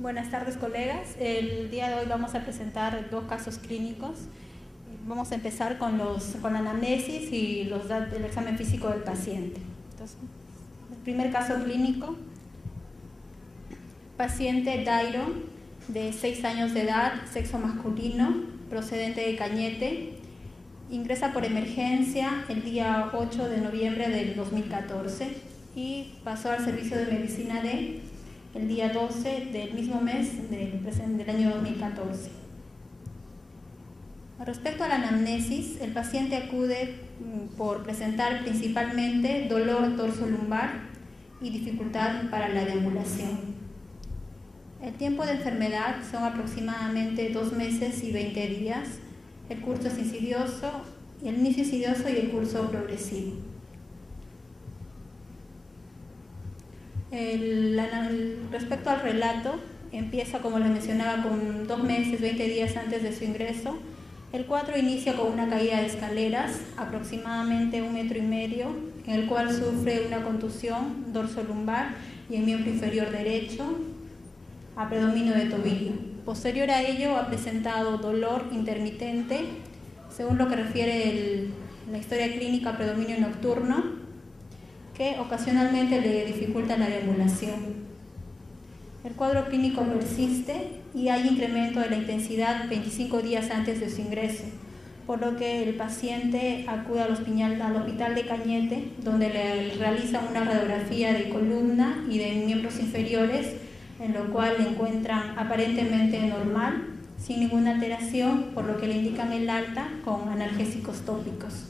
Buenas tardes, colegas. El día de hoy vamos a presentar dos casos clínicos. Vamos a empezar con la anamnesis y el examen físico del paciente. Entonces, el primer caso clínico, paciente Dairo, de 6 años de edad, sexo masculino, procedente de Cañete, ingresa por emergencia el día 8 de noviembre del 2014 y pasó al servicio de medicina D el día 12 del mismo mes del año 2014. Respecto a la anamnesis, el paciente acude por presentar principalmente dolor dorsolumbar y dificultad para la deambulación. El tiempo de enfermedad son aproximadamente 2 meses y 20 días. El curso es insidioso, el inicio insidioso y el curso progresivo. Respecto al relato, empieza, como les mencionaba, con 2 meses, 20 días antes de su ingreso. El cuadro inicia con una caída de escaleras, aproximadamente 1,5 metros, en el cual sufre una contusión dorsolumbar y en miembro inferior derecho, a predominio de tobillo. Posterior a ello ha presentado dolor intermitente, según lo que refiere la historia clínica, predominio nocturno, que ocasionalmente le dificulta la deambulación. El cuadro clínico persiste y hay incremento de la intensidad 25 días antes de su ingreso, por lo que el paciente acude al hospital de Cañete, donde le realizan una radiografía de columna y de miembros inferiores, en lo cual le encuentran aparentemente normal, sin ninguna alteración, por lo que le indican el alta con analgésicos tópicos.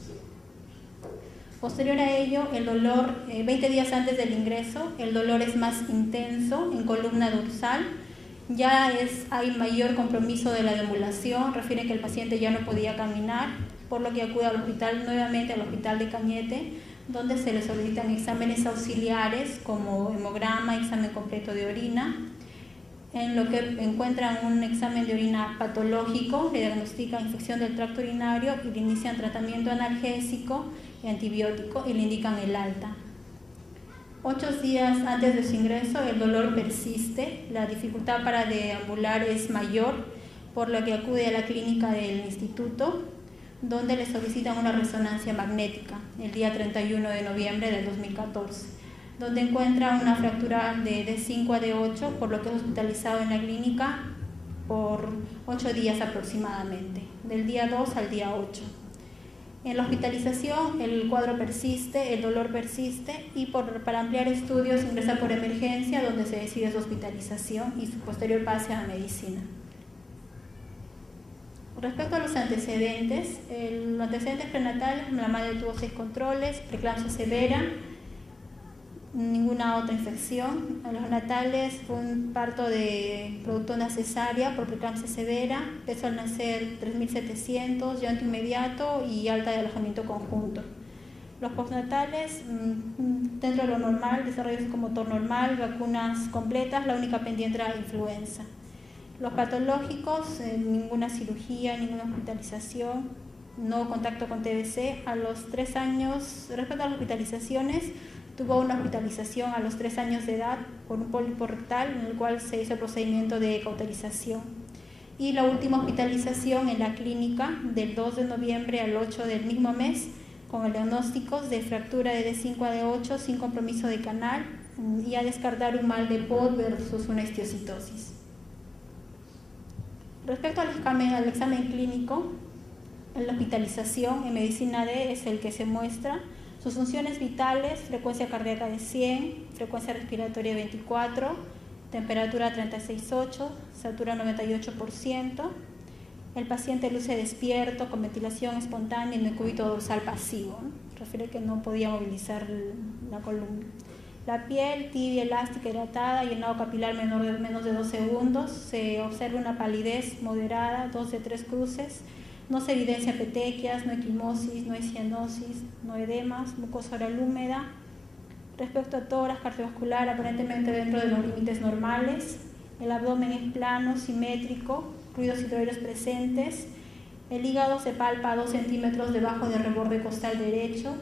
Posterior a ello, el dolor, 20 días antes del ingreso, el dolor es más intenso en columna dorsal, hay mayor compromiso de la deambulación, refiere que el paciente ya no podía caminar, por lo que acude nuevamente al hospital de Cañete, donde se le solicitan exámenes auxiliares como hemograma, examen completo de orina, en lo que encuentran un examen de orina patológico, le diagnostican infección del tracto urinario y le inician tratamiento analgésico y antibiótico y le indican el alta. 8 días antes de su ingreso el dolor persiste, la dificultad para deambular es mayor, por lo que acude a la clínica del instituto, donde le solicitan una resonancia magnética el día 31 de noviembre del 2014, donde encuentra una fractura de D5 a D8, por lo que es hospitalizado en la clínica por 8 días aproximadamente, del día 2 al día 8. En la hospitalización el cuadro persiste, el dolor persiste y para ampliar estudios ingresa por emergencia, donde se decide su hospitalización y su posterior pase a medicina. Respecto a los antecedentes, los antecedentes prenatales, la madre tuvo 6 controles, preeclampsia severa, ninguna otra infección. A los natales fue un parto producto de una cesárea por preeclampsia severa, peso al nacer 3.700, llanto inmediato y alta de alojamiento conjunto. Los postnatales, dentro de lo normal, desarrollo psicomotor normal, vacunas completas, la única pendiente era la influenza. Los patológicos, ninguna cirugía, ninguna hospitalización, no contacto con TBC. A los 3 años, respecto a las hospitalizaciones, tuvo una hospitalización a los 3 años de edad por un pólipo rectal, en el cual se hizo el procedimiento de cauterización. Y la última hospitalización en la clínica del 2 de noviembre al 8 del mismo mes, con el diagnóstico de fractura de D5 a D8 sin compromiso de canal y a descartar un mal de Pod versus una histiocytosis. Respecto al examen clínico, la hospitalización en medicina D es el que se muestra. Sus funciones vitales: frecuencia cardíaca de 100, frecuencia respiratoria 24, temperatura 36,8, satura 98%. El paciente luce despierto, con ventilación espontánea en el cúbito dorsal pasivo, refiere que no podía movilizar la columna. La piel tibia, elástica, hidratada, llenado capilar menos de 2 segundos. Se observa una palidez moderada, 2 de 3 cruces. No se evidencia petequias, no equimosis, no hay cianosis, no edemas, mucosa oral húmeda. Respecto a tórax cardiovascular, aparentemente dentro de los límites normales. El abdomen es plano, simétrico, ruidos hidroides presentes. El hígado se palpa a 2 centímetros debajo del reborde costal derecho,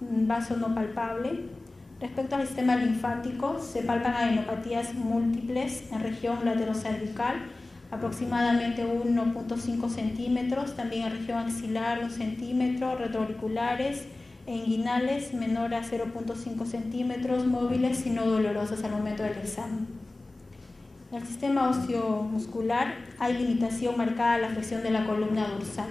vaso no palpable. Respecto al sistema linfático, se palpan adenopatías múltiples en región laterocervical, aproximadamente 1.5 centímetros, también en región axilar 1 centímetro, retroauriculares e inguinales menor a 0.5 centímetros, móviles y no dolorosas al momento del examen. En el sistema osteomuscular hay limitación marcada a la flexión de la columna dorsal.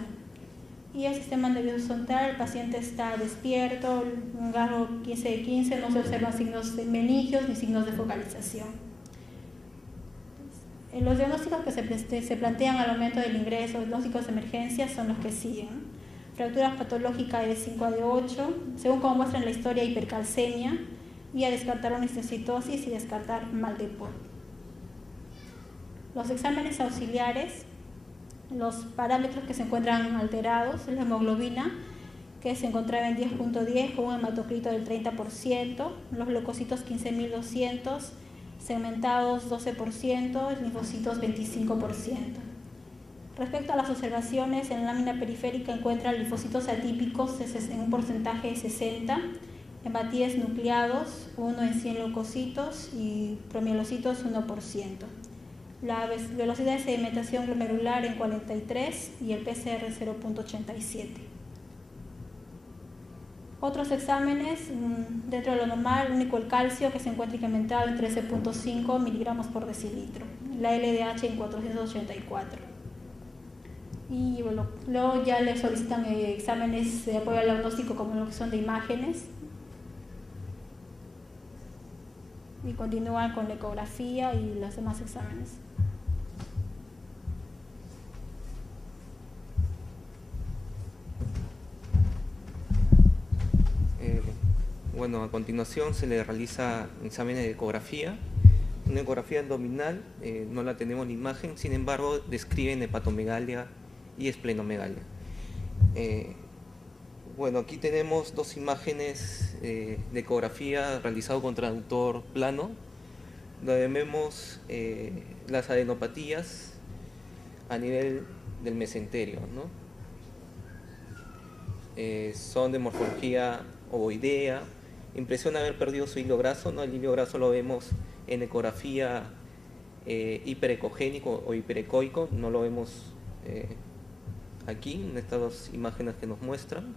Y el sistema nervioso central, el paciente está despierto, un Garro 15 de 15, no se observan signos de meningios ni signos de focalización. Los diagnósticos que se plantean al momento del ingreso, diagnósticos de emergencia, son los que siguen. Fractura patológica de 5 a de 8, según como muestra en la historia, hipercalcemia, y a descartar una histocitosis y descartar mal de Port. Los exámenes auxiliares, los parámetros que se encuentran alterados, la hemoglobina, que se encontraba en 10.10 con un hematocrito del 30%, los leucocitos 15.200, segmentados 12%, linfocitos 25%. Respecto a las observaciones, en la lámina periférica encuentran linfocitos atípicos en un porcentaje de 60, hematíes nucleados 1 en 100 leucocitos y promielocitos 1%. La velocidad de sedimentación glomerular en 43 y el PCR 0.87. Otros exámenes, dentro de lo normal, único el calcio, que se encuentra incrementado en 13.5 miligramos por decilitro, la LDH en 484. Y bueno, luego ya le solicitan exámenes de apoyo al diagnóstico como lo que son de imágenes. Y continúan con la ecografía y los demás exámenes. Bueno, a continuación se le realiza exámenes de ecografía. Una ecografía abdominal, no la tenemos en imagen, sin embargo describen hepatomegalia y esplenomegalia. Bueno, aquí tenemos dos imágenes de ecografía realizado con traductor plano, donde vemos las adenopatías a nivel del mesenterio, ¿no? Son de morfología ovoidea. Impresiona haber perdido su hilo graso, ¿no? El hilo graso lo vemos en ecografía hiperecogénico o hiperecoico, no lo vemos aquí, en estas dos imágenes que nos muestran.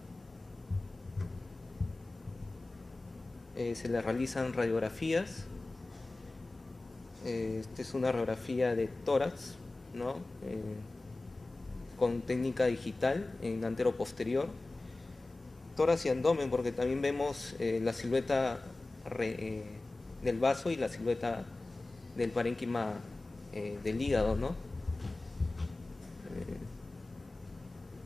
Se le realizan radiografías. Esta es una radiografía de tórax, ¿no? Con técnica digital en anteroposterior. Tórax y abdomen, porque también vemos la silueta del vaso y la silueta del parénquima del hígado, ¿no?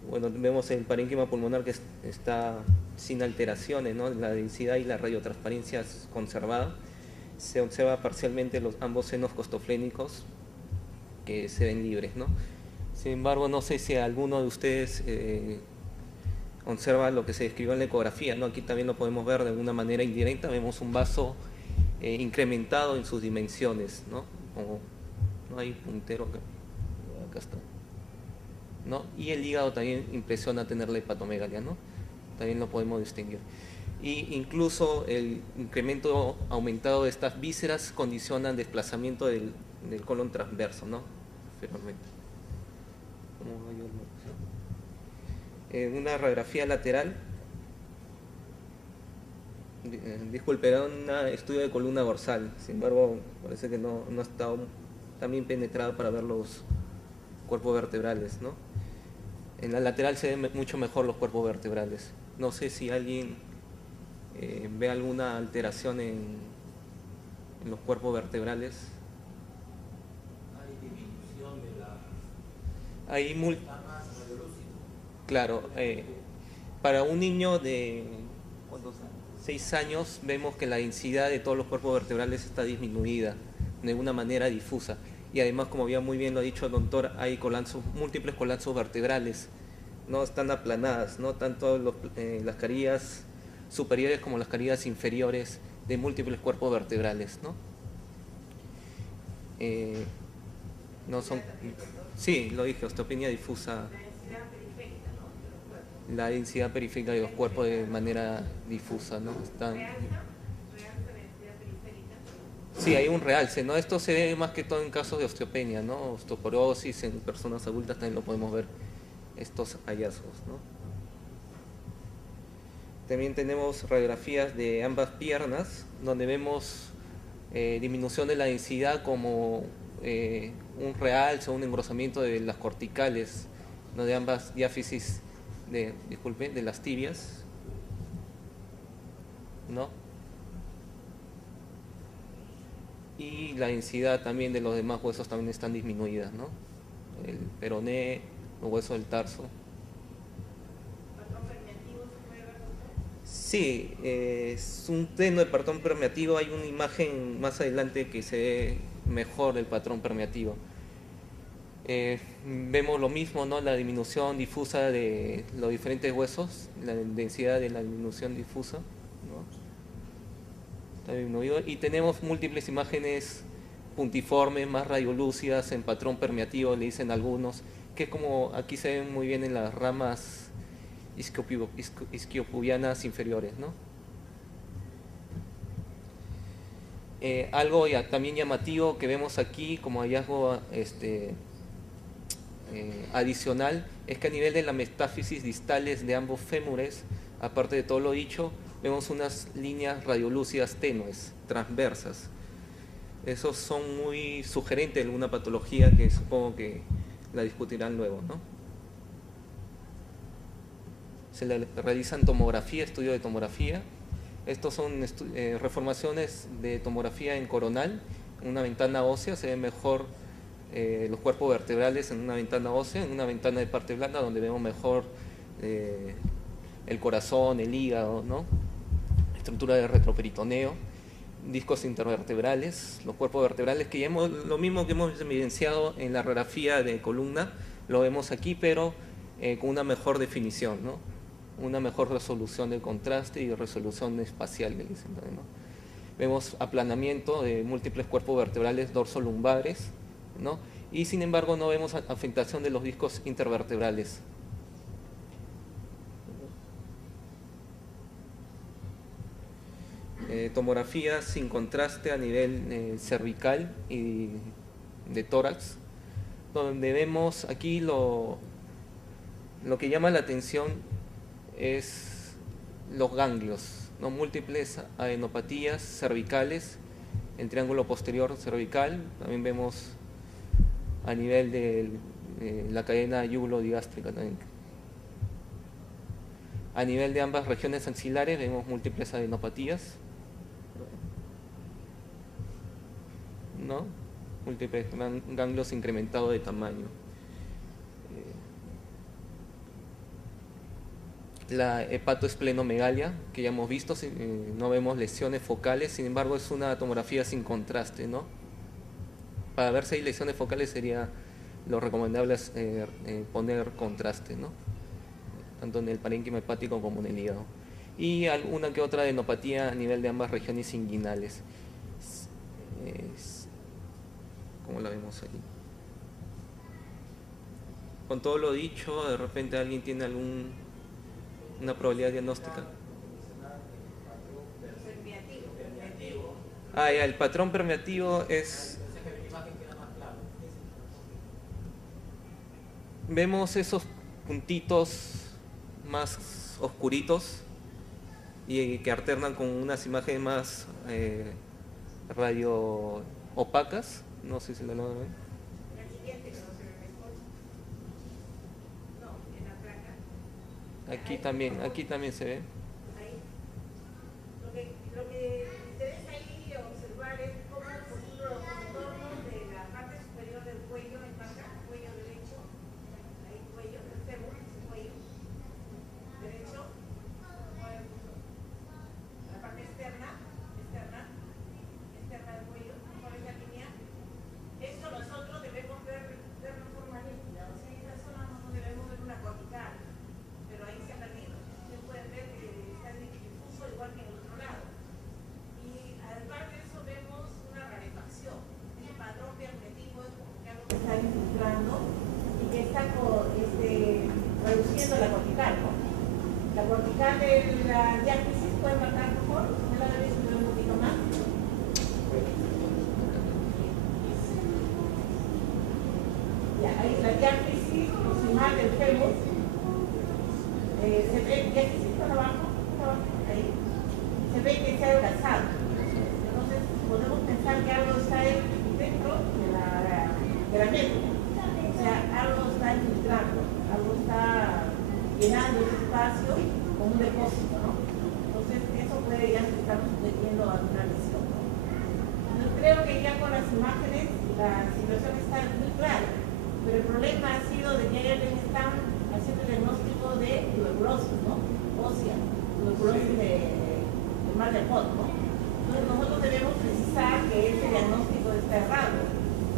Bueno, vemos el parénquima pulmonar que está sin alteraciones, ¿no? La densidad y la radiotransparencia es conservada. Se observa parcialmente ambos senos costoflénicos que se ven libres, ¿no? Sin embargo, no sé si alguno de ustedes observa lo que se describió en la ecografía, ¿no? Aquí también lo podemos ver de una manera indirecta, vemos un vaso incrementado en sus dimensiones, ¿no? Como no hay puntero acá está, ¿no? Y el hígado también impresiona tener la hepatomegalia, ¿no? También lo podemos distinguir. Y incluso el incremento aumentado de estas vísceras condiciona el desplazamiento del colon transverso, ¿no? Una radiografía lateral, disculpe, era un estudio de columna dorsal, sin embargo parece que no ha estado tan bien penetrado para ver los cuerpos vertebrales, ¿no? En la lateral se ven mucho mejor los cuerpos vertebrales. No sé si alguien ve alguna alteración en los cuerpos vertebrales. Hay disminución de la... Hay Está más radiológico. Claro, para un niño de 6 años vemos que la densidad de todos los cuerpos vertebrales está disminuida de una manera difusa. Y además, como ya muy bien lo ha dicho el doctor, hay múltiples colapsos vertebrales, no están aplanadas, ¿no? Tanto las carillas superiores como las carillas inferiores de múltiples cuerpos vertebrales, ¿no? No son... Sí, lo dije, osteopenia difusa. La densidad periférica de los cuerpos de manera difusa, ¿no? Están... Sí, hay un realce, ¿no? Esto se ve más que todo en casos de osteopenia, ¿no? Osteoporosis, en personas adultas también lo podemos ver, estos hallazgos, ¿no? También tenemos radiografías de ambas piernas, donde vemos disminución de la densidad como un realce o un engrosamiento de las corticales, ¿no? De ambas diáfisis de las tibias, ¿no? Y la densidad también de los demás huesos también están disminuidas, ¿no? El peroné, los huesos del tarso. ¿Patrón permeativo se puede ver, doctor? Sí, es un teno de patrón permeativo. Hay una imagen más adelante que se ve mejor el patrón permeativo. Vemos lo mismo, ¿no? La disminución difusa de los diferentes huesos, la densidad de la disminución difusa, ¿no? Está disminuido. Y tenemos múltiples imágenes puntiformes, más radiolúcidas, en patrón permeativo, le dicen algunos, que es como aquí se ven muy bien en las ramas isquiopubianas inferiores, ¿no? Algo también llamativo que vemos aquí como hallazgo adicional es que a nivel de la metáfisis distales de ambos fémures, aparte de todo lo dicho, vemos unas líneas radiolúcidas tenues, transversas. Esos son muy sugerentes de alguna patología que supongo que la discutirán luego, ¿no? Se le realizan tomografía, estudio de tomografía. Estos son reformaciones de tomografía en coronal, en una ventana ósea, se ven mejor los cuerpos vertebrales en una ventana ósea, en una ventana de parte blanda donde vemos mejor el corazón, el hígado, ¿no? Estructura de retroperitoneo, discos intervertebrales, los cuerpos vertebrales, que ya lo mismo que hemos evidenciado en la radiografía de columna, lo vemos aquí, pero con una mejor definición, ¿no? Una mejor resolución del contraste y resolución espacial, ¿no? Vemos aplanamiento de múltiples cuerpos vertebrales dorsolumbares, ¿no? Y sin embargo no vemos afectación de los discos intervertebrales. Tomografía sin contraste a nivel cervical y de tórax, donde vemos aquí lo que llama la atención es los ganglios, ¿no? Múltiples adenopatías cervicales, el triángulo posterior cervical, también vemos a nivel de la cadena yugulodigástrica también. A nivel de ambas regiones axilares vemos múltiples adenopatías, ¿no? Múltiples ganglios incrementados de tamaño. La hepatoesplenomegalia, que ya hemos visto, no vemos lesiones focales, sin embargo es una tomografía sin contraste, ¿no? Para ver si hay lesiones focales sería lo recomendable es, poner contraste, ¿no? Tanto en el parénquima hepático como en el hígado. Y alguna que otra adenopatía a nivel de ambas regiones inguinales. Como la vemos ahí. Con todo lo dicho, de repente alguien tiene una probabilidad diagnóstica. Ya, el patrón permeativo es... Vemos esos puntitos más oscuritos y que alternan con unas imágenes más radio opacas. No sé si lo logran ver. Aquí también se ve. Lo que interesa ahí observar es cómo, por ejemplo, los contornos de la parte superior del cuello en acá, cuello derecho, ahí cuello, el fémur, cuello derecho, la parte externa del cuello, con esa línea. Eso nosotros debemos ver de forma nítida, o sea, en esa zona no debemos ver una cortical. Pero ahí se ha perdido. Ustedes pueden ver que está difuso igual que en el otro lado. Y además de eso vemos una rarefacción. Ese patrón permetivo es como que algo que está infiltrando y que está reduciendo la cortical, ¿no? La cortical de la diáfisis puede marcar mejor. ¿Me la debes un poquito más? Ahí la diálisis proximal del fémur, se ve, diálisis por abajo, ahí, se ve que se ha adelgazado. Entonces podemos pensar que algo está dentro de la médula. O sea, algo está infiltrando, algo está llenando ese espacio con un depósito, ¿no? Entonces eso puede ya estar sucediendo a una lesión, ¿no? Yo creo que ya con las imágenes la situación está muy clara, pero el problema ha sido de que ellos están haciendo el diagnóstico de tuberculosis, ¿no? Ósea, tuberculosis de mar de Pot, ¿no? Entonces nosotros debemos precisar que ese diagnóstico está errado.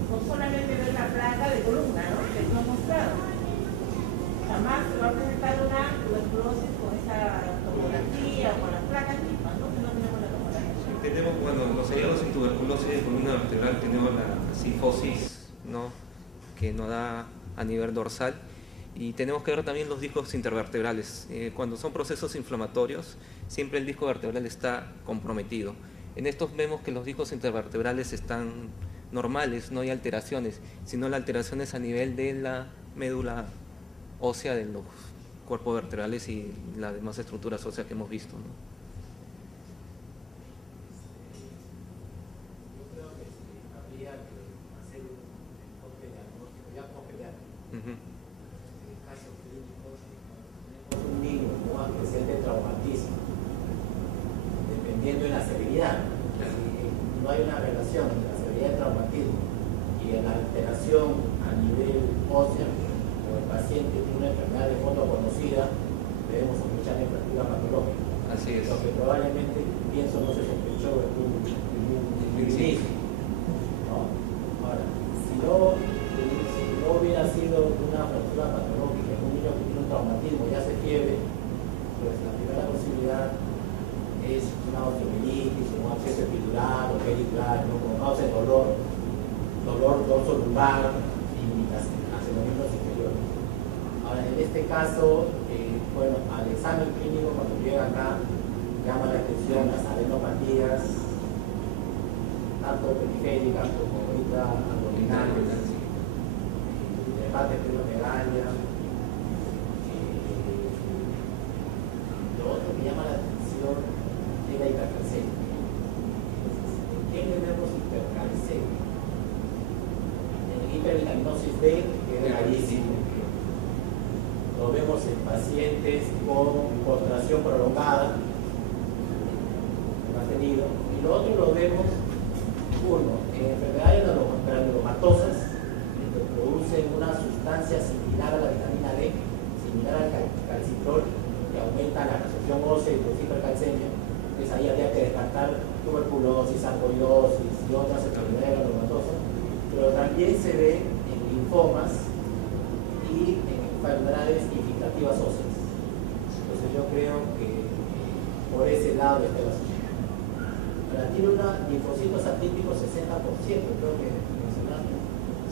No solamente ver la placa de columna, ¿no? Que es lo mostrado. Jamás se va a presentar una tuberculosis con esta tomografía o con las placas mismas, ¿no? Que no tenemos la tomografía. Tenemos, bueno, los hallados en tuberculosis de columna vertebral tenemos la cifosis, ¿no? Que nos da a nivel dorsal, y tenemos que ver también los discos intervertebrales. Cuando son procesos inflamatorios, siempre el disco vertebral está comprometido. En estos vemos que los discos intervertebrales están normales, no hay alteraciones, sino la alteración es a nivel de la médula ósea de los cuerpos vertebrales y las demás estructuras óseas que hemos visto, ¿no? Yo creo que habría que hacer un enfoque diagnóstico ya posterior. En casos clínicos, tenemos un niño con un antecedente de traumatismo, dependiendo de la severidad. Si no hay una relación entre la severidad del traumatismo y la alteración a nivel óseo, o el paciente tiene una enfermedad de fondo conocida, debemos sospechar la fractura patológica. Así es. Lo que probablemente, pienso, no se sospechó de un inicio, ¿no? Ahora, si no hubiera sido una fractura patológica, un niño que tiene un traumatismo y hace fiebre, pues la primera posibilidad es una osteomielitis, un absceso epidural o peridural, ¿no? Con causa de dolor dorso-lumbar y hacia los miembros inferiores. Ahora, en este caso, bueno, al examen clínico, cuando llega acá, llama la atención las adenopatías, tanto periféricas como ahorita abdominales, hepatosplenomegalia. Lo otro que llama la atención es la hipercalcemia. ¿En quién le vemos hipercalcemia? En hipervitaminosis D, que es rarísimo. Lo vemos en pacientes con contracción prolongada, mantenido, y lo otro lo vemos, uno, en enfermedades granulomatosas, que producen una sustancia similar a la vitamina D, similar al calcitrol, que aumenta la absorción ósea y produce hipercalcemia. Entonces ahí habría que descartar tuberculosis, sarcoidosis y otras enfermedades granulomatosas, pero también se ve en linfomas y en enfermedades infiltrativas óseas. Entonces yo creo que por ese lado está el asunto. Ahora tiene una linfocitos atípicos 60%, creo que mencionaste.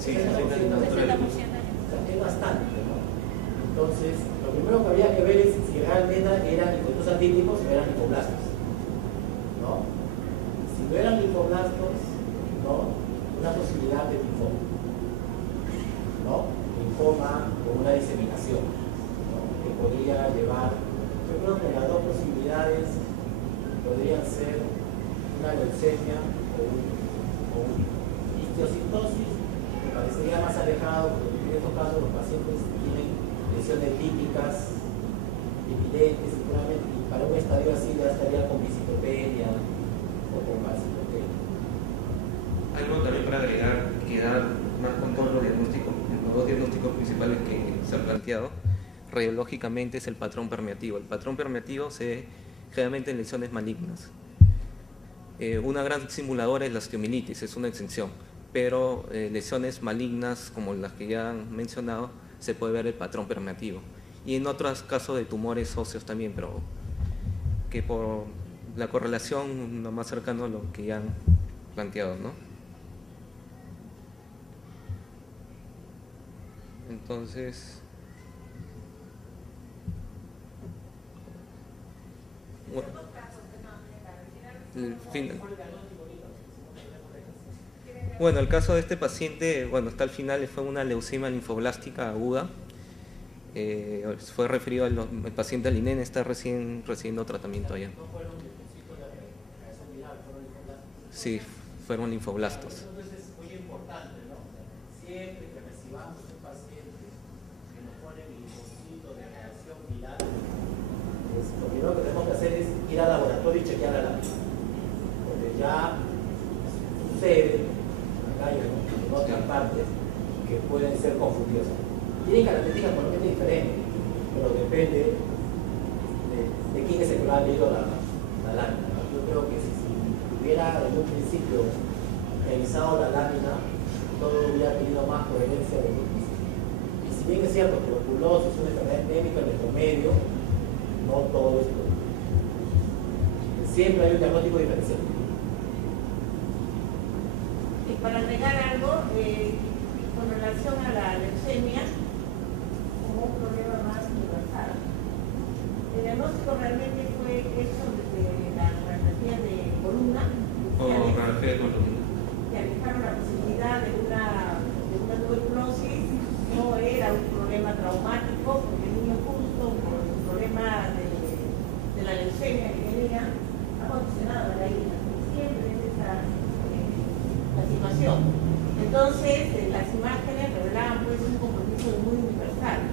Sí, 60%. O sea, es bastante, ¿no? Entonces, lo primero que habría que ver es si realmente eran linfocitos atípicos o eran linfoblastos, ¿no? Si no eran linfoblastos, ¿no? Una posibilidad de linfoma, ¿no? Linfoma con una diseminación, ¿no? Que podría llevar, yo creo que las dos posibilidades podrían ser una leucemia o un histiocytosis, me parecería más alejado, porque en estos casos los pacientes tienen lesiones típicas, evidentes, seguramente, y para un estadio así ya estaría con visitopenia o con calcitopenia. Algo también para agregar, que da más con todos los diagnósticos, los dos diagnósticos principales que se han planteado, radiológicamente es el patrón permeativo. El patrón permeativo se ve generalmente en lesiones malignas. Una gran simuladora es la osteomielitis, es una exención, pero lesiones malignas como las que ya han mencionado, se puede ver el patrón permeativo. Y en otros casos de tumores óseos también, pero que por la correlación lo más cercano a lo que ya han planteado, ¿no? Entonces, bueno, el fin, Bueno, el caso de este paciente, bueno, hasta el final fue una leucemia linfoblástica aguda. Fue referido el paciente al INEN, está recibiendo tratamiento allá. ¿No fueron linfocitos de reacción viral, fueron linfoblastos? Sí, fueron linfoblastos. Entonces es muy importante, ¿no? Siempre que recibamos un paciente que nos pone linfocitos de reacción viral, pues lo primero que tenemos que hacer es ir al laboratorio y chequear la lámina. Porque ya sucede, acá y en otras partes, que pueden ser confundidos. Tienen características totalmente diferentes, pero depende de quién es el que ha leído la lámina, ¿no? Yo creo que si hubiera en un principio revisado la lámina, todo hubiera tenido más coherencia de un principio. Y si bien es cierto, tuberculosis es una enfermedad endémica en nuestro medio, no todo esto. Siempre hay un diagnóstico diferencial. Y para agregar algo, con relación a la leucemia, como un problema más universal. El diagnóstico realmente fue hecho desde la radiografía de columna, que alejaron la posibilidad de una tuberculosis. No era un problema traumático, porque el niño justo por el problema de la leucemia que tenía, ha condicionado a la ira. Siempre es esa la situación. Entonces, las imágenes revelaban pues un compromiso muy universal,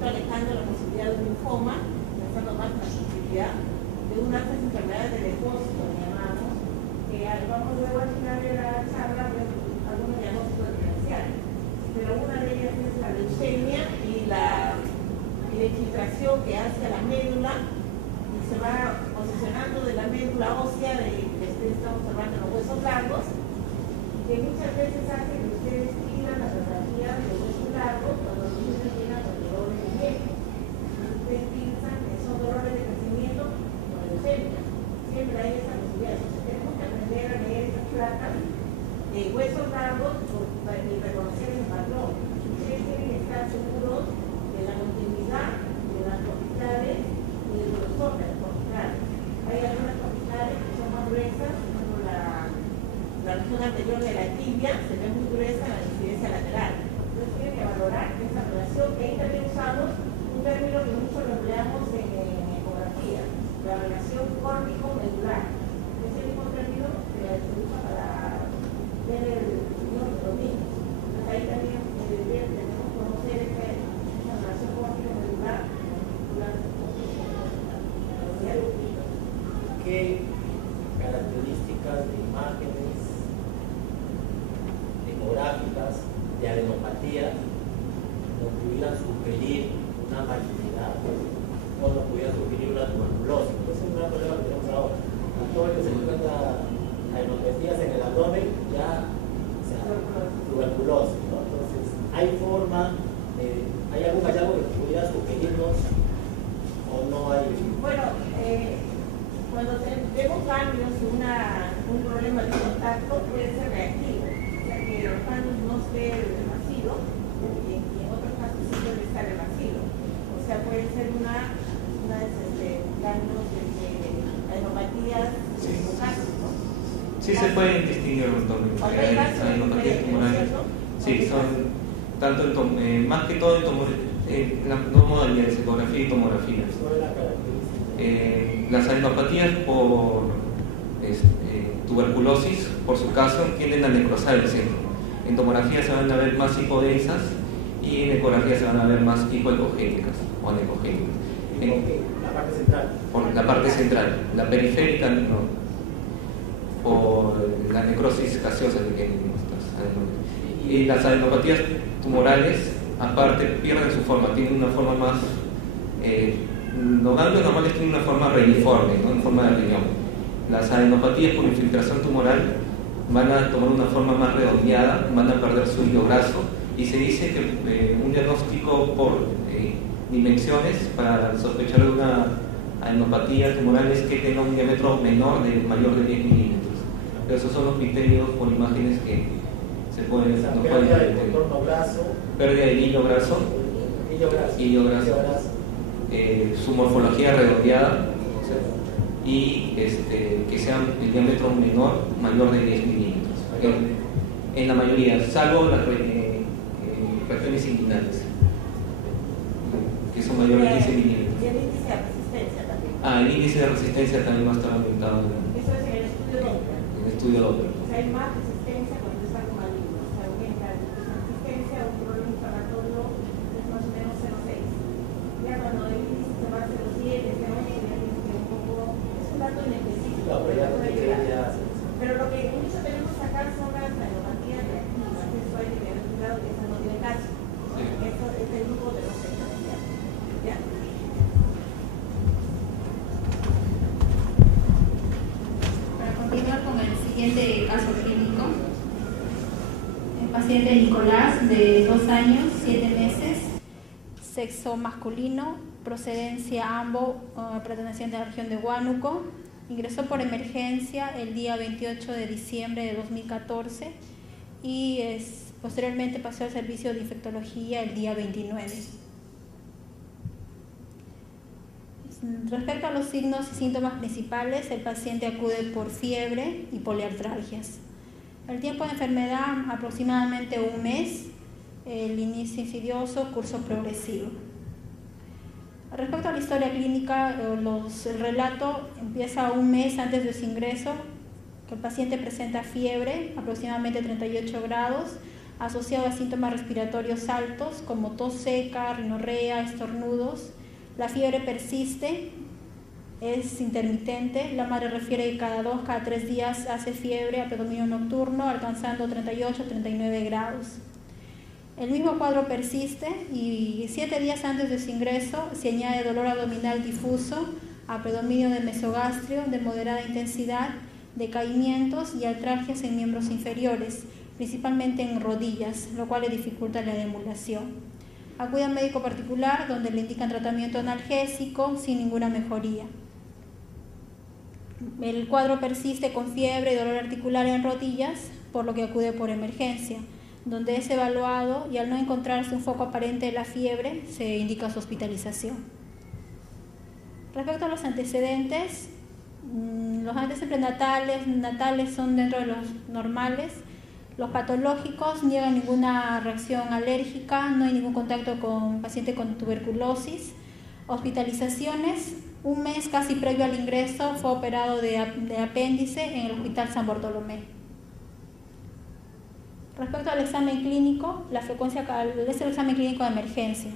alejando la posibilidad de un linfoma, pensando más en la posibilidad de una de estas enfermedades de depósito, que llamamos, que vamos luego al final de la charla ver algunos diagnósticos diferenciales. Pero una de ellas es la leucemia y la infiltración que hace a la médula y se va posicionando de la médula ósea que estamos observando en los huesos largos, que muchas veces hace que ustedes tiran la radiografía de los huesos largos cuando los niños llegan con dolores de vientre. Ustedes piensan que son dolores de crecimiento o de leucemia. Siempre hay esa posibilidad. Entonces tenemos que aprender a leer esas placas de huesos largos para reconocer el patrón. Ustedes tienen que estar seguros de la continuidad de las corticales y de los órganos corticales. Hay algunas corticales que son más gruesas, como la región anterior de la tibia se ve muy gruesa en la incidencia lateral. Entonces tiene que valorar esa relación, que ahí también usamos un término que mucho lo empleamos en ecografía, la relación córnico-medular. Es el mismo término que se usa para ver el riñón de los niños. Entonces ahí también tenemos que conocer esa relación córnico-medular. ¿Qué características de imágenes ecográficas de adenopatía nos pudieran sugerir una malignidad o nos pudieran sugerir una tuberculosis? Ese es un gran problema que tenemos ahora. A todo el que se encuentra adenopatías en el abdomen ya tuberculosis, ¿no? Entonces, ¿hay forma, hay algún hallazgo que pudiera sugerirnos o no hay? Bueno, cuando vemos cambios en un problema de contacto puede ser reactivo, o sea que los cambios no esté el vacío y en otros casos sí puede estar el vacío, o sea puede ser una cambios de adenopatías casos, ¿no? Sí, se pueden distinguir los dos. Adenopatías tumorales. Sí, son tanto más que todo en las dos modalidades, ecografía y tomografía. Las adenopatías por tuberculosis, por su caso, tienden a necrosar el centro. En tomografía se van a ver más hipodensas y en ecografía se van a ver más hipoecogénicas o anecogénicas. La parte central. Por la parte central, la periférica no. Por la necrosis gaseosa que tienen nuestras adenopatías. Y las adenopatías tumorales, aparte, pierden su forma, tienen una forma más. Los ganglios normales tienen una forma reiniforme, ¿no? En forma de riñón. Las adenopatías por infiltración tumoral van a tomar una forma más redondeada, van a perder su hilo graso y se dice que un diagnóstico por dimensiones para sospechar de una adenopatía tumoral es que tenga un diámetro mayor de 10 milímetros. Pero esos son los criterios por imágenes que se pueden pérdida del contorno graso, pérdida del hilo graso, su morfología redondeada, y que sea el diámetro mayor de 10 milímetros. En la mayoría, salvo las regiones inguinales, que son mayores de 15 milímetros. Y el índice de resistencia también. El índice de resistencia también va a estar aumentado Eso es en el estudio Doppler. en el estudio Doppler. O sea, hay más resistencia cuando es algo maligno. O sea, aumenta la resistencia a un problema inflamatorio es más o menos 0,6. Ya cuando el índice se va a 0,7, 0,8, ya dice que un poco es un dato inespecífico. No, pero ya puede tiene que llegar. ya Pero lo que mucho tenemos que sacar son las neuropatías reactivas. Eso hay que tener cuidado que eso no tiene caso. Sí. Eso es el grupo de los sectores. ¿Ya? Para continuar con el siguiente caso clínico, el paciente Nicolás, de 2 años, 7 meses, sexo masculino, procedencia AMBO, perteneciente a la región de Huánuco, ingresó por emergencia el día 28 de diciembre de 2014 y posteriormente pasó al servicio de infectología el día 29. Respecto a los signos y síntomas principales, el paciente acude por fiebre y poliartralgias. El tiempo de enfermedad aproximadamente 1 mes, el inicio insidioso, curso progresivo. Respecto a la historia clínica, el relato empieza 1 mes antes de su ingreso, que el paciente presenta fiebre, aproximadamente 38 grados, asociado a síntomas respiratorios altos como tos seca, rinorrea, estornudos. La fiebre persiste, es intermitente. La madre refiere que cada 2, cada 3 días hace fiebre a predominio nocturno, alcanzando 38 39 grados. El mismo cuadro persiste y 7 días antes de su ingreso se añade dolor abdominal difuso a predominio de mesogastrio de moderada intensidad, decaimientos y artralgias en miembros inferiores, principalmente en rodillas, lo cual le dificulta la deambulación. Acude al médico particular donde le indican tratamiento analgésico sin ninguna mejoría. El cuadro persiste con fiebre y dolor articular en rodillas, por lo que acude por emergencia, donde es evaluado y al no encontrarse un foco aparente de la fiebre, se indica su hospitalización. Respecto a los antecedentes natales son dentro de los normales. Los patológicos niegan ninguna reacción alérgica, no hay ningún contacto con paciente con tuberculosis. Hospitalizaciones, 1 mes casi previo al ingreso fue operado de apéndice en el Hospital San Bartolomé. Respecto al examen clínico, es el examen clínico de emergencia.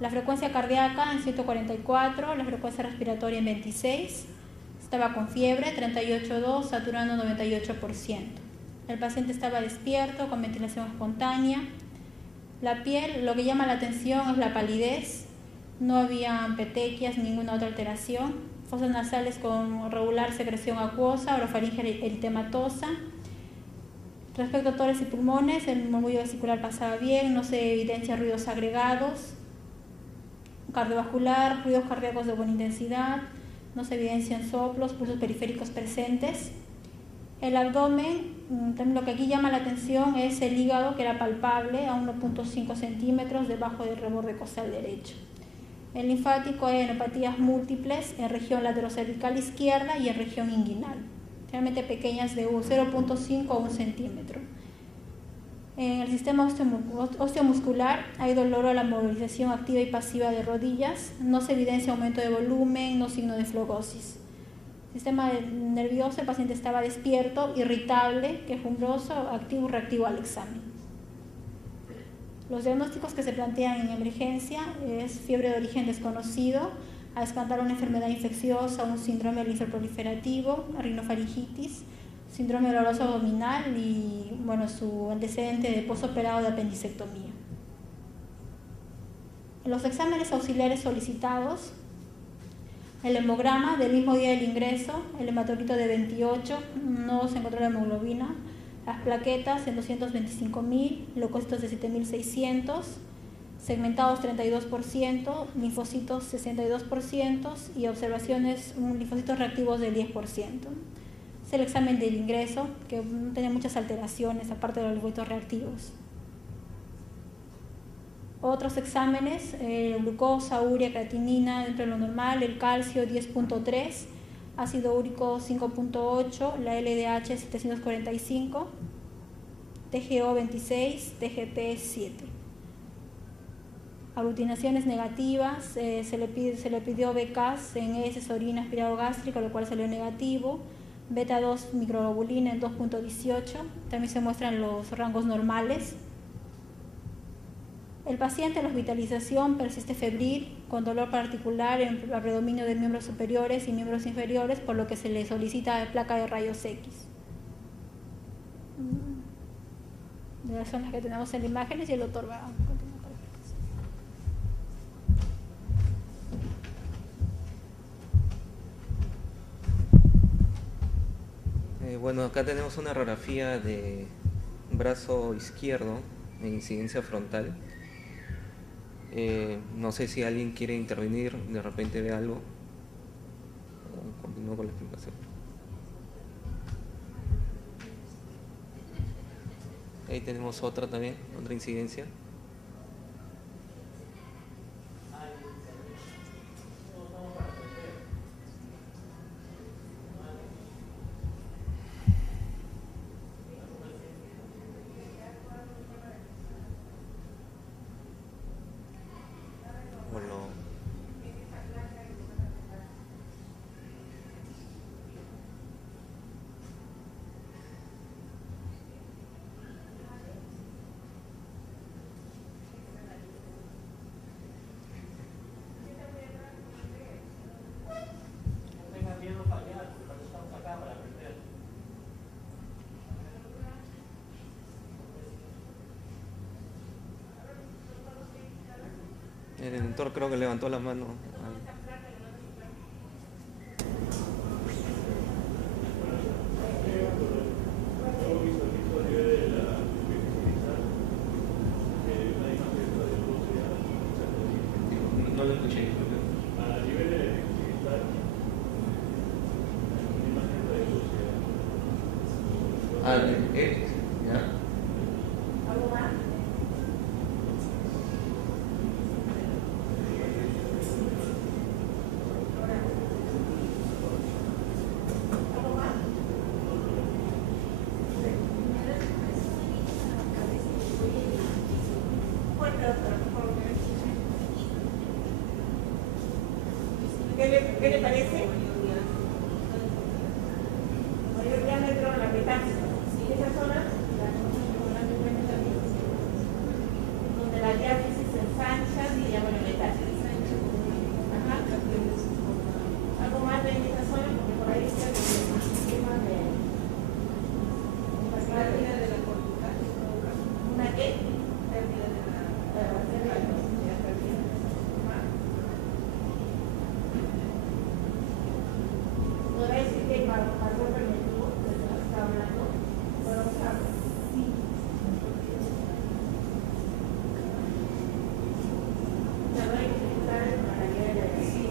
La frecuencia cardíaca en 144, la frecuencia respiratoria en 26, estaba con fiebre 38,2, saturando 98%. El paciente estaba despierto, con ventilación espontánea. La piel, lo que llama la atención es la palidez, no había petequias, ninguna otra alteración. Fosas nasales con regular secreción acuosa, orofaringe eritematosa. Respecto a tórax y pulmones, el murmullo vesicular pasaba bien, no se evidencia ruidos agregados. Cardiovascular, ruidos cardíacos de buena intensidad, no se evidencian soplos, pulsos periféricos presentes. El abdomen, también lo que aquí llama la atención es el hígado, que era palpable a 1,5 centímetros debajo del reborde costal derecho. El linfático hay neuropatías múltiples en región laterocervical izquierda y en región inguinal, realmente pequeñas de 0,5 a 1 centímetro. En el sistema osteomuscular hay dolor a la movilización activa y pasiva de rodillas, no se evidencia aumento de volumen, no signo de flogosis. Sistema nervioso, el paciente estaba despierto, irritable, quejumbroso, activo y reactivo al examen. Los diagnósticos que se plantean en emergencia es fiebre de origen desconocido, a descartar una enfermedad infecciosa, un síndrome linfoproliferativo, rinofaringitis, síndrome doloroso abdominal y su antecedente de postoperado de apendicectomía. Los exámenes auxiliares solicitados: el hemograma del mismo día del ingreso, el hematocrito de 28, no se encontró la hemoglobina, las plaquetas en 225.000, leucocitos de 7.600, segmentados 32%, linfocitos 62% y observaciones linfocitos reactivos del 10%. Es el examen del ingreso, que no tiene muchas alteraciones aparte de los linfocitos reactivos. Otros exámenes, glucosa, urea, creatinina dentro de lo normal, el calcio 10.3, ácido úrico 5.8, la LDH 745, TGO 26, TGP 7. Aglutinaciones negativas, se le pidió BCAS en heces, orina, aspirado gástrica, lo cual salió negativo. Beta 2 microglobulina en 2.18, también se muestran los rangos normales. El paciente en la hospitalización persiste febril, con dolor particular en el predominio de miembros superiores y miembros inferiores, por lo que se le solicita placa de rayos X. Esas son las que tenemos en las imágenes y el doctor va a continuar con la explicación. Bueno, acá tenemos una radiografía de brazo izquierdo en incidencia frontal. No sé si alguien quiere intervenir, de repente ve algo. O continúo con la explicación. Ahí tenemos otra también, otra incidencia. Bueno. El doctor creo que levantó la mano. No lo escuché. ¿Ya? ¿Algo más? ¿Algo más? Fuerte, doctora, por favor. ¿Qué le parece? Mayor diámetro en la metástasis. Esa zona, donde la diálisis se ensancha, se llama la metástasis. Ajá. Algo más de esa zona, porque por ahí está el sistema de pérdida de la cortical. ¿Una qué? Pérdida de la podrá decir que mayor permitivo, de lo que está hablando, pero sí. No hay que estar para que haya sí,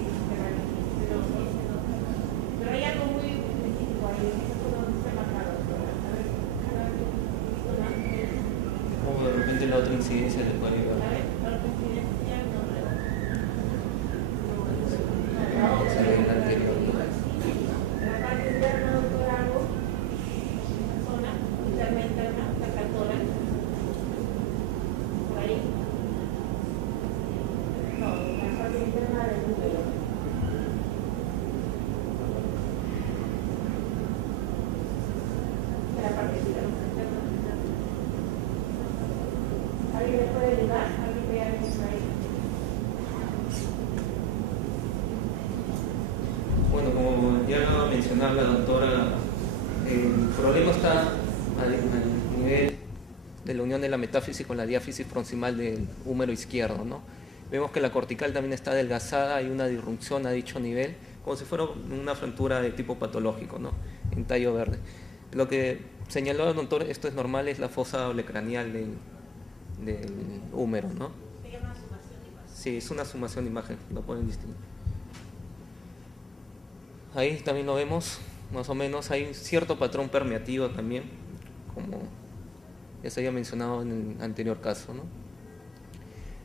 pero hay algo muy específico ahí, eso no se marcado. A ver, O de repente la otra incidencia del cual iba. a ver, la otra incidencia no veo. La anterior. La parte interna, doctor, algo, una zona interna, cerca al tórax, por ahí. No, la parte interna del útero. De la parte interna. ¿Alguien me puede ayudar? ¿Alguien ve a alguien ahí? Bueno, como ya acaba de mencionar la doctora, el problema está al nivel de la unión de la metáfisis con la diáfisis proximal del húmero izquierdo, ¿no? Vemos que la cortical también está adelgazada, hay una disrupción a dicho nivel, como si fuera una fractura de tipo patológico, ¿no? En tallo verde. Lo que señaló el doctor, esto es normal, es la fosa olecranial del húmero, ¿no? Se llama sumación de imagen. Sí, es una sumación de imagen, lo pueden distinguir. Ahí también lo vemos, más o menos, hay un cierto patrón permeativo también, como ya se había mencionado en el anterior caso, ¿no?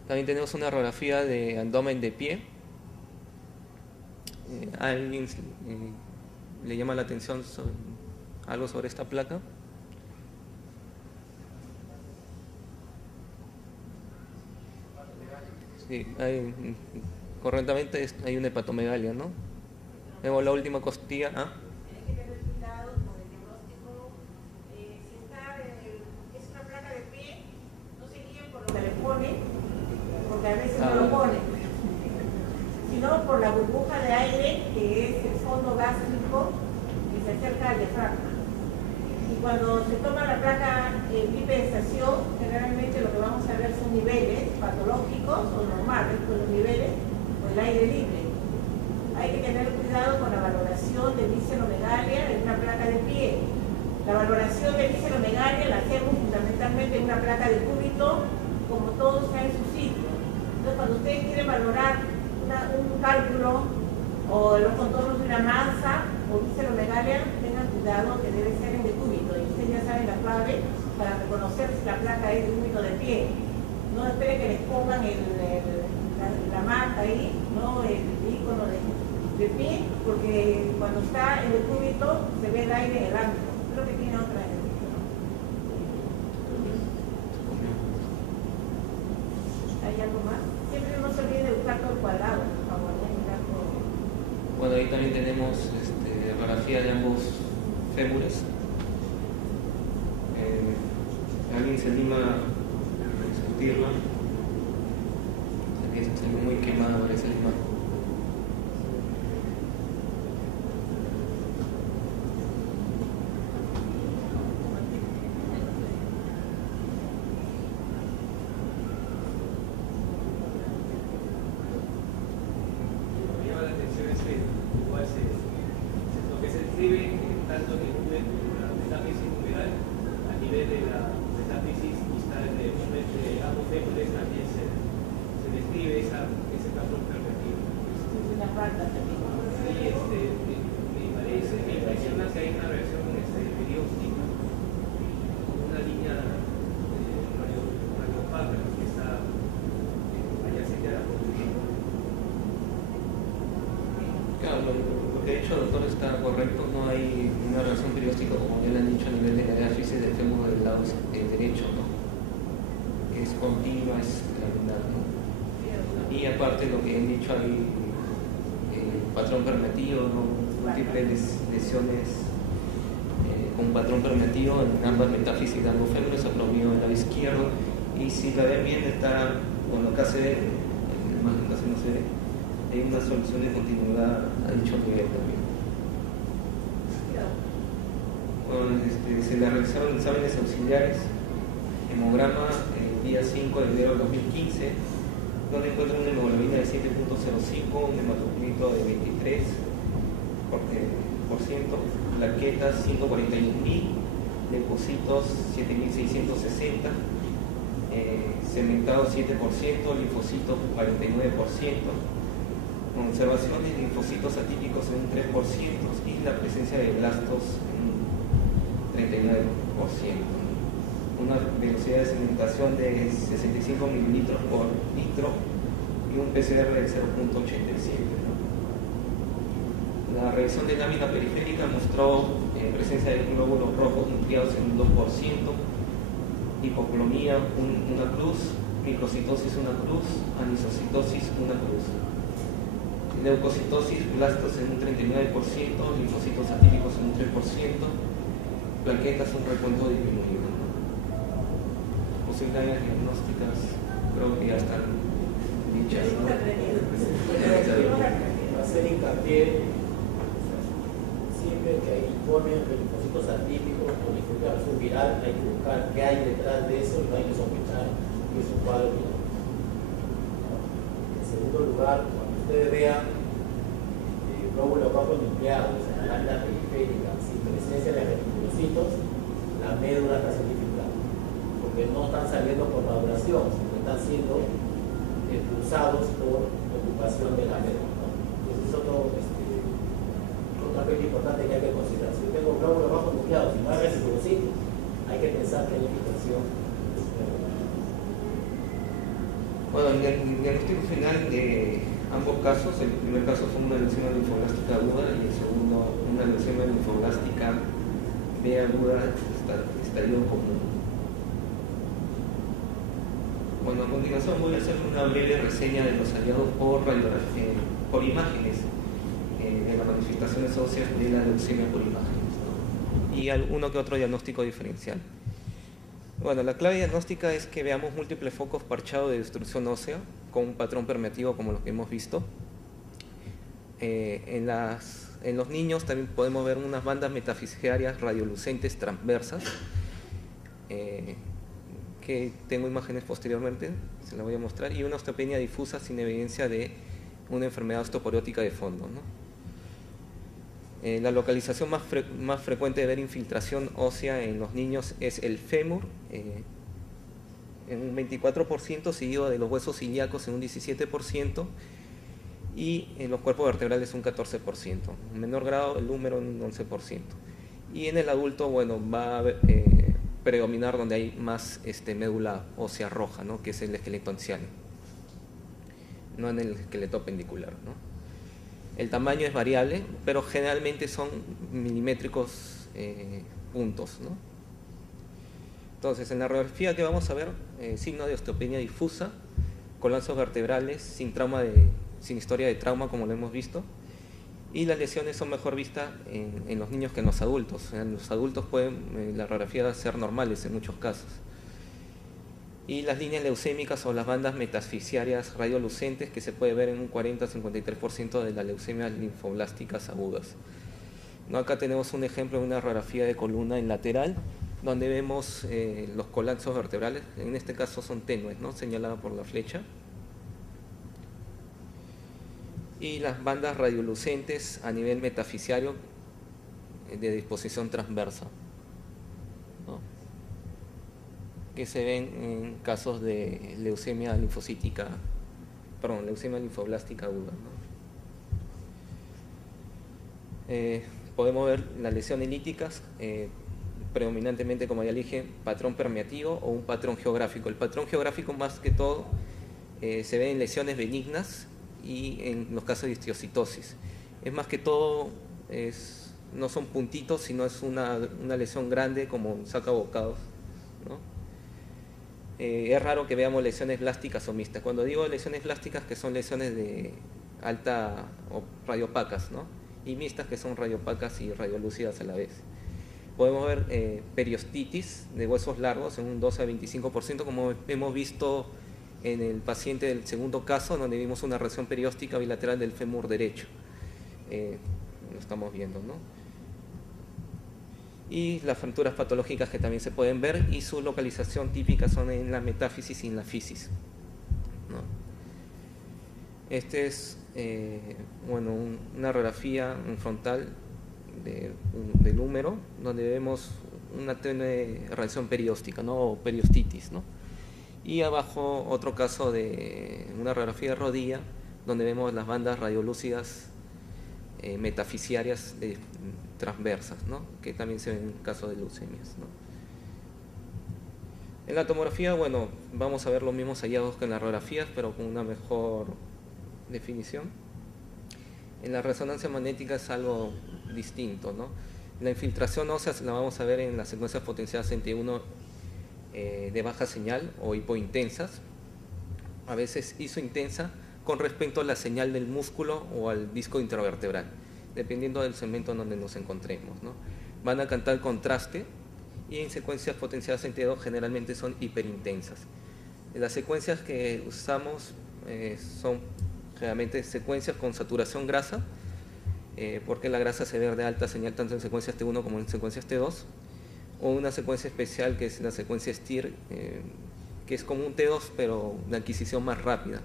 También tenemos una radiografía de abdomen de pie. ¿A alguien le llama la atención algo sobre esta placa? Sí, correctamente hay una hepatomegalia, ¿no? Vemos la última costilla. ¿Ah? Tiene que tener cuidado con el diagnóstico. Si está, es una placa de pie, no se guíen por lo que le ponen, porque a veces no lo ponen, sino por la burbuja de aire que es el fondo gástrico que se acerca al diafragma. Y cuando se toma la placa hiperestación, generalmente lo que vamos a ver son niveles patológicos o normales, con los niveles o el aire libre. Hay que tener cuidado con la valoración de visceromegalia en una placa de pie. La valoración de visceromegalia la hacemos fundamentalmente en una placa de cúbito, como todo está en su sitio. Entonces, cuando ustedes quieren valorar un cálculo o los contornos de una masa o visceromegalia, tengan cuidado que debe ser en decúbito. Y ustedes ya saben la clave para reconocer si la placa es de cúbito de pie. No esperen que les pongan la marca ahí, no el icono de pie, porque cuando está en el cúbito se ve el aire en el ámbito. Creo que tiene otra. ¿Hay algo más? Siempre no se olvide de buscar todo el cuadrado, por favor. Bueno, ahí también tenemos radiografía de ambos fémures. Alguien se anima a discutirla. Se ve muy quemada por esa imagen. Lo que ha dicho el doctor está correcto, no hay una relación perióstica, como ya le han dicho, a nivel de la diáfisis del fémur del lado derecho, ¿no? Es continua, es laminar, ¿no? Y aparte lo que han dicho ahí, el patrón permitido, ¿no? Múltiples lesiones con patrón permitido en ambas metáfisis de ambos fémures, aplomio del lado izquierdo, y si la ven bien está, bueno, acá se ve, en la imagen casi no se ve, hay una solución de continuidad a dicho nivel también. Bueno, se le realizaron exámenes auxiliares, hemograma el día 5 de enero de 2015, donde encuentran una hemoglobina de 7.05, un hematocrito de 23%, plaquetas 141.000, leucocitos 7.660, segmentados 7%, linfocitos 49%, conservaciones de linfocitos atípicos en un 3% y la presencia de blastos en un 39%. Una velocidad de segmentación de 65 mililitros por litro y un PCR de 0.87. La revisión de lámina periférica mostró presencia de glóbulos rojos nucleados en un 2%, hipoplomía una cruz, microcitosis una cruz, anisocitosis una cruz. Leucocitosis, blastos en un 39%, linfocitos atípicos en un 3%, plaquetas un recuento disminuido. Posibilidades diagnósticas creo que ya están dichas, ¿no? Hacer hincapié siempre que hay informes de linfocitos atípicos o linfocitos viral, hay que buscar qué hay detrás de eso y no hay que sospechar que es un cuadro viral. En segundo lugar, ustedes vean glóbulos rojos nucleados en la lámina periférica sin presencia de reticulocitos, la médula está solidificada, porque no están saliendo por maduración, sino están siendo expulsados por ocupación de la médula, ¿no? Entonces es otro aspecto importante que hay que considerar. Si yo tengo glóbulos rojos nucleados y no hay reticulocitos, hay que pensar que hay infiltración. Bueno, en el diagnóstico final de ambos casos, el primer caso fue una leucemia linfoblástica aguda y el segundo una leucemia linfoblástica B aguda, estallido común. Bueno, a continuación voy a hacer una breve reseña de los hallados por imágenes de las manifestaciones óseas de la leucemia por imágenes, ¿no? Y uno que otro diagnóstico diferencial. Bueno, la clave diagnóstica es que veamos múltiples focos parchados de destrucción ósea con un patrón permeativo como los que hemos visto. En los niños también podemos ver unas bandas metafisiarias radiolucentes transversas, que tengo imágenes posteriormente, se las voy a mostrar, y una osteopenia difusa sin evidencia de una enfermedad osteoporotica de fondo, ¿no? La localización más frecuente de ver infiltración ósea en los niños es el fémur, en un 24%, seguido de los huesos ilíacos en un 17%, y en los cuerpos vertebrales un 14%, en menor grado el húmero en un 11%. Y en el adulto, bueno, va a predominar donde hay más médula ósea roja, ¿no? Que es el esqueleto anciano, no en el esqueleto pendicular, ¿no? El tamaño es variable, pero generalmente son milimétricos puntos, ¿no? Entonces, en la radiografía que vamos a ver, signo de osteopenia difusa, colapsos vertebrales sin historia de trauma, como lo hemos visto, y las lesiones son mejor vistas en los niños que en los adultos. En los adultos pueden la radiografía ser normales en muchos casos. Y las líneas leucémicas o las bandas metafisiarias radiolucentes, que se puede ver en un 40-53% de las leucemias linfoblásticas agudas, ¿no? Acá tenemos un ejemplo de una radiografía de columna en lateral, donde vemos los colapsos vertebrales, en este caso son tenues, ¿no? Señalada por la flecha. Y las bandas radiolucentes a nivel metafisiario de disposición transversa, ¿no? Que se ven en casos de leucemia linfoblástica aguda, ¿no? Podemos ver las lesiones líticas, predominantemente, como ya dije, patrón permeativo o un patrón geográfico. El patrón geográfico, más que todo, se ve en lesiones benignas y en los casos de histiocitosis. Es más que todo, no son puntitos, sino es una lesión grande como un sacabocados, ¿no? Es raro que veamos lesiones blásticas o mixtas. Cuando digo lesiones blásticas, que son lesiones de alta o radiopacas, ¿no? Y mixtas, que son radiopacas y radiolúcidas a la vez. Podemos ver periostitis de huesos largos en un 12 a 25%, como hemos visto en el paciente del segundo caso, donde vimos una región perióstica bilateral del fémur derecho. Lo estamos viendo, ¿no? Y las fracturas patológicas que también se pueden ver, y su localización típica son en la metáfisis y en la fisis, ¿no? Este es una radiografía en frontal del húmero, donde vemos una tenue reacción perióstica, ¿no? O periostitis, ¿no? Y abajo otro caso de una radiografía de rodilla, donde vemos las bandas radiolúcidas metafisiarias transversas, ¿no? Que también se ven en casos de leucemias, ¿no? En la tomografía, bueno, vamos a ver los mismos hallazgos que en las radiografías, pero con una mejor definición. En la resonancia magnética es algo distinto, ¿no? La infiltración ósea la vamos a ver en las secuencias potenciadas en T1 de baja señal o hipointensas, a veces isointensa, con respecto a la señal del músculo o al disco intravertebral, dependiendo del segmento en donde nos encontremos, ¿no? Van a cantar contraste, y en secuencias potenciadas en T2 generalmente son hiperintensas. Las secuencias que usamos son generalmente secuencias con saturación grasa, porque la grasa se ve de alta señal tanto en secuencias T1 como en secuencias T2, o una secuencia especial que es la secuencia STIR, que es como un T2 pero de adquisición más rápida,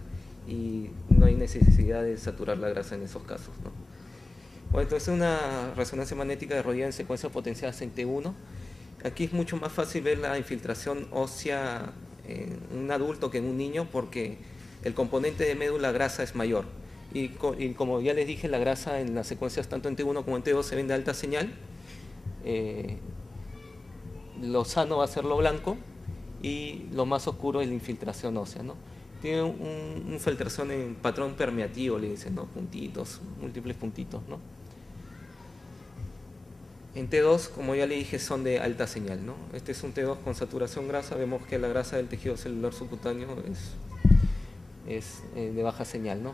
y no hay necesidad de saturar la grasa en esos casos, ¿no? Bueno, entonces una resonancia magnética de rodilla en secuencias potenciadas en T1. Aquí es mucho más fácil ver la infiltración ósea en un adulto que en un niño, porque el componente de médula grasa es mayor. Y como ya les dije, la grasa en las secuencias tanto en T1 como en T2 se ven de alta señal. Lo sano va a ser lo blanco y lo más oscuro es la infiltración ósea, ¿no? Tiene una infiltración en patrón permeativo, le dicen, ¿no? Puntitos, múltiples puntitos, ¿no? En T2, como ya le dije, son de alta señal, ¿no? Este es un T2 con saturación grasa. Vemos que la grasa del tejido celular subcutáneo es de baja señal, ¿no?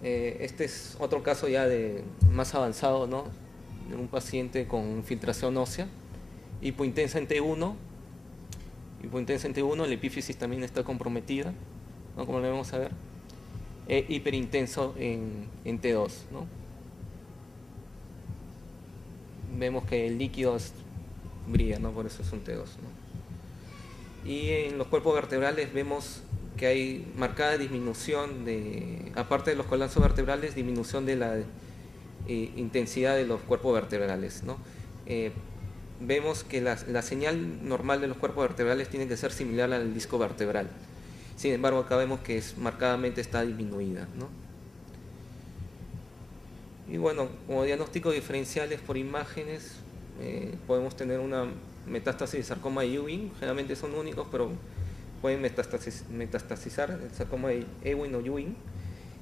Este es otro caso ya de más avanzado, ¿no? De un paciente con infiltración ósea, hipointensa en T1. Hipointensa en T1, la epífisis también está comprometida, ¿no? Como lo vamos a ver. Hiperintenso en T2, ¿no? Vemos que el líquido brilla, ¿no? Por eso es un T2, ¿no? Y en los cuerpos vertebrales vemos que hay marcada disminución aparte de los colapsos vertebrales, disminución de la intensidad de los cuerpos vertebrales, ¿no? Vemos que la señal normal de los cuerpos vertebrales tiene que ser similar al disco vertebral. Sin embargo, acá vemos que marcadamente está disminuida, ¿no? Y bueno, como diagnóstico diferenciales por imágenes, podemos tener una metástasis de sarcoma de Ewing. Generalmente son únicos, pero pueden metastasizar el sarcoma de Ewing o Ewing.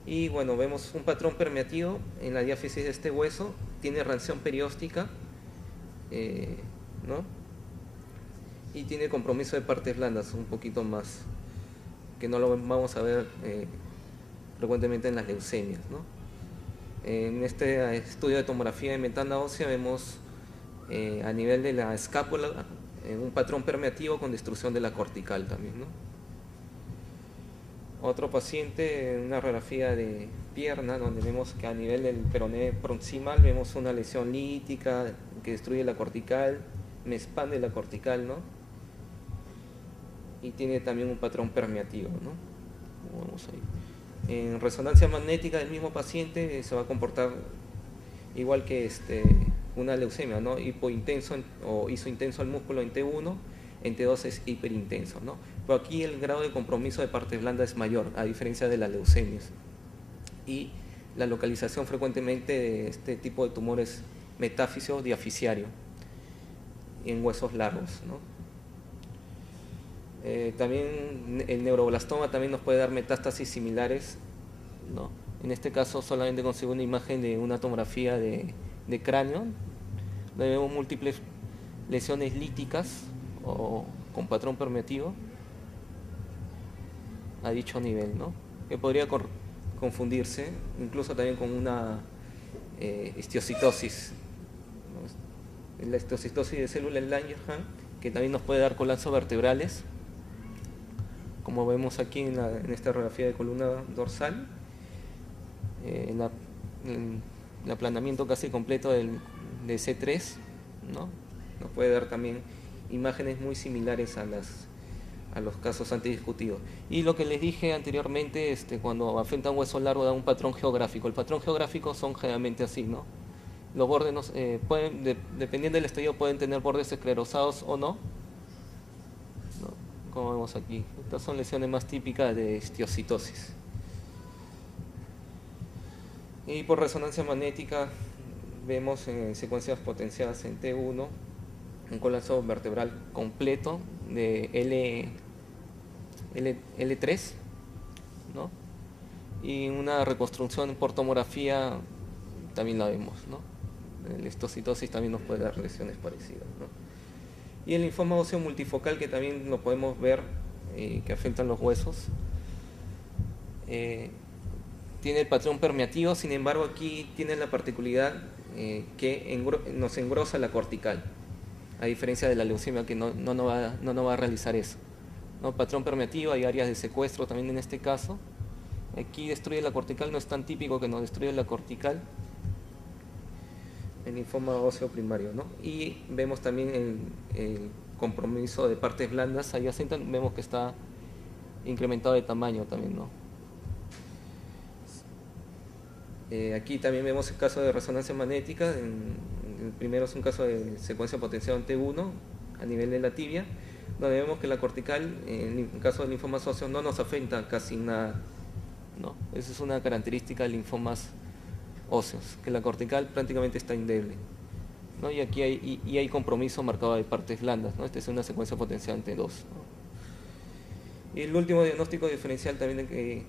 Y bueno, vemos un patrón permeativo en la diáfisis de este hueso, tiene ranción perióstica, ¿no? Y tiene compromiso de partes blandas un poquito más, que no lo vamos a ver frecuentemente en las leucemias, ¿no? En este estudio de tomografía de membrana ósea vemos a nivel de la escápula un patrón permeativo con destrucción de la cortical también, ¿no? Otro paciente, una radiografía de pierna, donde vemos que a nivel del peroné proximal vemos una lesión lítica que destruye la cortical, me expande la cortical, ¿no? Y tiene también un patrón permeativo, ¿no? Vamos ahí. En resonancia magnética del mismo paciente se va a comportar igual que una leucemia, ¿no? Hipointenso o isointenso al músculo en T1, en T2 es hiperintenso, ¿no? Pero aquí el grado de compromiso de parte blanda es mayor, a diferencia de las leucemias. Y la localización frecuentemente de este tipo de tumores metáfiso diafisiario en huesos largos, ¿no? También el neuroblastoma también nos puede dar metástasis similares, ¿no? En este caso solamente consigo una imagen de una tomografía de cráneo, donde vemos múltiples lesiones líticas o con patrón permeativo a dicho nivel, ¿no? Que podría confundirse incluso también con una histiocytosis, ¿no? La histiocytosis de células Langerhans, que también nos puede dar colapsos vertebrales, como vemos aquí en esta radiografía de columna dorsal, el aplanamiento casi completo de C3, ¿no? Nos puede dar también imágenes muy similares a los casos antes discutidos. Y lo que les dije anteriormente, cuando afecta un hueso largo da un patrón geográfico. El patrón geográfico son generalmente así, ¿no? Los bordes pueden, dependiendo del estadio, pueden tener bordes esclerosados o no, como vemos aquí. Estas son lesiones más típicas de histiocytosis. Y por resonancia magnética vemos en secuencias potenciadas en T1 un colapso vertebral completo de L3, ¿no? Y una reconstrucción por tomografía también la vemos, ¿no? La histocitosis también nos puede dar lesiones parecidas, ¿no? Y el linfoma óseo multifocal, que también lo podemos ver, que afectan los huesos, tiene el patrón permeativo. Sin embargo, aquí tiene la particularidad que nos engrosa la cortical, a diferencia de la leucemia, que no va a realizar eso, ¿no? Patrón permeativo, hay áreas de secuestro también en este caso. Aquí destruye la cortical, no es tan típico que nos destruye la cortical, el linfoma óseo primario, ¿no? Y vemos también el compromiso de partes blandas adyacentes, vemos que está incrementado de tamaño también, ¿no? Aquí también vemos el caso de resonancia magnética. El primero es un caso de secuencia potenciada en T1 a nivel de la tibia, donde vemos que la cortical, en el caso de linfomas óseos, no nos afecta casi nada, ¿no? Esa es una característica de linfomas óseos, que la cortical prácticamente está endeble, ¿no? Y aquí hay compromiso marcado de partes blandas, ¿no? Esta es una secuencia potenciada en T2, ¿no? Y el último diagnóstico diferencial también que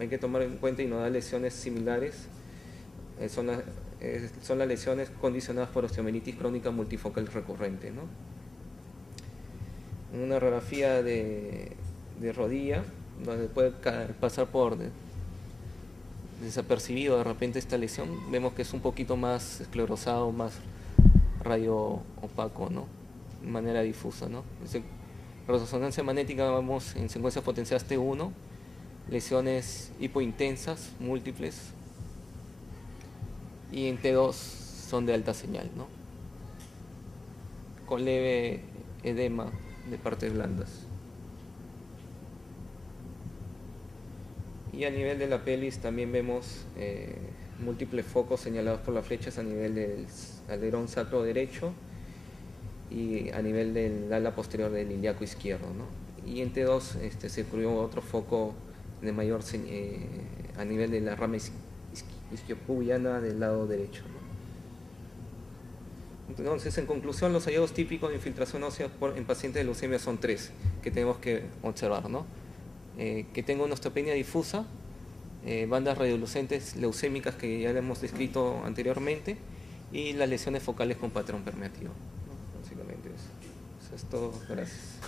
hay que tomar en cuenta y nos da lesiones similares son las lesiones condicionadas por osteomielitis crónica multifocal recurrente, ¿no? Una radiografía de rodilla, donde puede pasar por desapercibido de repente esta lesión, vemos que es un poquito más esclerosado, más radio opaco, ¿no? De manera difusa, ¿no? Resonancia magnética vamos en secuencias potenciadas T1, lesiones hipointensas, múltiples, y en T2 son de alta señal, ¿no? Con leve edema de partes blandas. Y a nivel de la pelvis también vemos múltiples focos señalados por las flechas a nivel del alerón sacro derecho y a nivel del ala posterior del ilíaco izquierdo, ¿no? Y en T2 se descubrió otro foco de mayor a nivel de la rama isquiopubiana del lado derecho, ¿no? Entonces, en conclusión, los hallazgos típicos de infiltración ósea en pacientes de leucemia son 3 que tenemos que observar, ¿no? Que tenga una osteopenia difusa, bandas radiolucentes leucémicas que ya hemos descrito anteriormente, y las lesiones focales con patrón permeativo, ¿no? Básicamente eso. Eso es todo. Gracias.